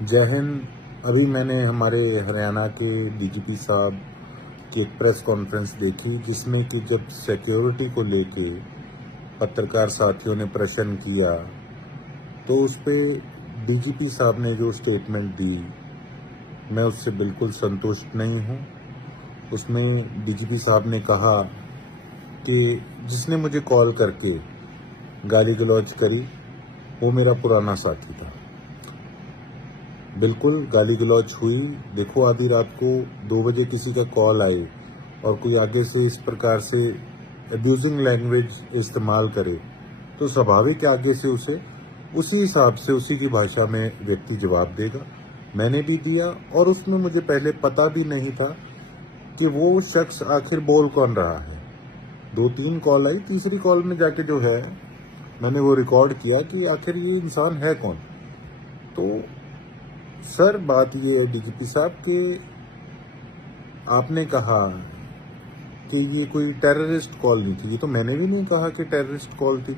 जय हिंद। अभी मैंने हमारे हरियाणा के डीजीपी साहब की एक प्रेस कॉन्फ्रेंस देखी, जिसमें कि जब सिक्योरिटी को लेके पत्रकार साथियों ने प्रश्न किया तो उस पे डीजीपी साहब ने जो स्टेटमेंट दी, मैं उससे बिल्कुल संतुष्ट नहीं हूं। उसमें डीजीपी साहब ने कहा कि जिसने मुझे कॉल करके गाली गलौज करी वो मेरा पुराना साथी था। बिल्कुल गाली गलौज हुई। देखो, आधी रात को 2 बजे किसी का कॉल आए और कोई आगे से इस प्रकार से अब्यूजिंग लैंग्वेज इस्तेमाल करे तो स्वाभाविक है आगे से उसे उसी हिसाब से उसी की भाषा में व्यक्ति जवाब देगा। मैंने भी दिया और उसमें मुझे पहले पता भी नहीं था कि वो शख्स आखिर बोल कौन रहा है। 2-3 कॉल आई, तीसरी कॉल में जाके जो है मैंने वो रिकॉर्ड किया कि आखिर ये इंसान है कौन। तो सर, बात ये है डीजीपी साहब कि आपने कहा कि ये कोई टेररिस्ट कॉल नहीं थी। ये तो मैंने भी नहीं कहा कि टेररिस्ट कॉल थी।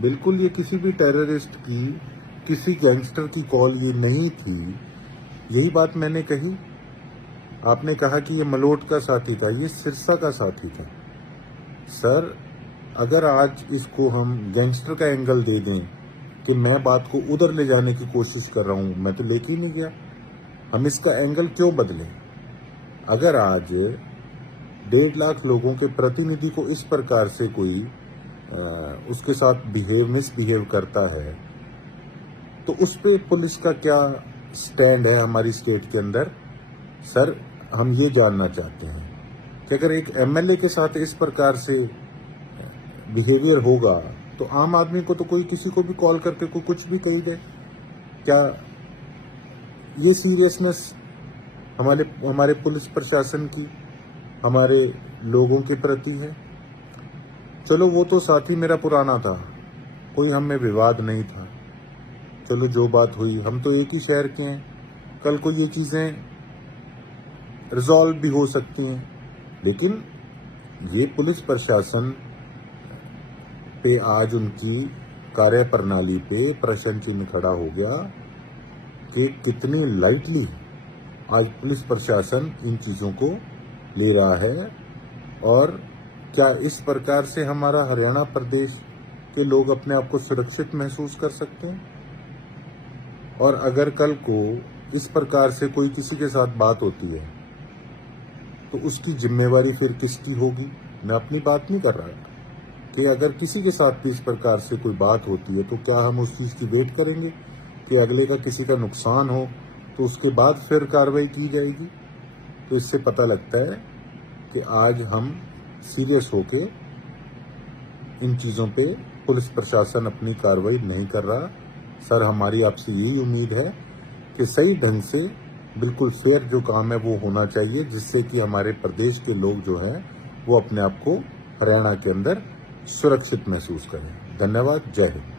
बिल्कुल ये किसी भी टेररिस्ट की, किसी गैंगस्टर की कॉल ये नहीं थी। यही बात मैंने कही। आपने कहा कि ये मलोट का साथी था, ये सिरसा का साथी था। सर, अगर आज इसको हम गैंगस्टर का एंगल दे दें कि मैं बात को उधर ले जाने की कोशिश कर रहा हूं, मैं तो लेके ही नहीं गया। हम इसका एंगल क्यों बदलें? अगर आज 1.5 लाख लोगों के प्रतिनिधि को इस प्रकार से कोई उसके साथ मिसबिहेव करता है तो उस पे पुलिस का क्या स्टैंड है हमारी स्टेट के अंदर? सर, हम ये जानना चाहते हैं कि अगर एक एमएलए के साथ इस प्रकार से बिहेवियर होगा तो आम आदमी को तो कोई किसी को भी कॉल करके कोई कुछ भी कही दे। क्या ये सीरियसनेस हमारे पुलिस प्रशासन की, हमारे लोगों के प्रति है? चलो, वो तो साथी मेरा पुराना था, कोई हम में विवाद नहीं था। चलो, जो बात हुई, हम तो एक ही शहर के हैं, कल को ये चीजें रिजॉल्व भी हो सकती हैं। लेकिन ये पुलिस प्रशासन पे आज उनकी कार्य प्रणाली पे प्रश्न चिन्ह खड़ा हो गया कि कितनी लाइटली आज पुलिस प्रशासन इन चीजों को ले रहा है। और क्या इस प्रकार से हमारा हरियाणा प्रदेश के लोग अपने आप को सुरक्षित महसूस कर सकते हैं? और अगर कल को इस प्रकार से कोई किसी के साथ बात होती है तो उसकी जिम्मेवारी फिर किसकी होगी? मैं अपनी बात नहीं कर रहा कि अगर किसी के साथ भी इस प्रकार से कोई बात होती है तो क्या हम उस चीज़ की वेट करेंगे कि अगले का किसी का नुकसान हो तो उसके बाद फिर कार्रवाई की जाएगी? तो इससे पता लगता है कि आज हम सीरियस होके इन चीज़ों पे पुलिस प्रशासन अपनी कार्रवाई नहीं कर रहा। सर, हमारी आपसे यही उम्मीद है कि सही ढंग से बिल्कुल फेयर जो काम है वो होना चाहिए, जिससे कि हमारे प्रदेश के लोग जो हैं वो अपने आप को हरियाणा के अंदर सुरक्षित महसूस करें। धन्यवाद। जय हिंद।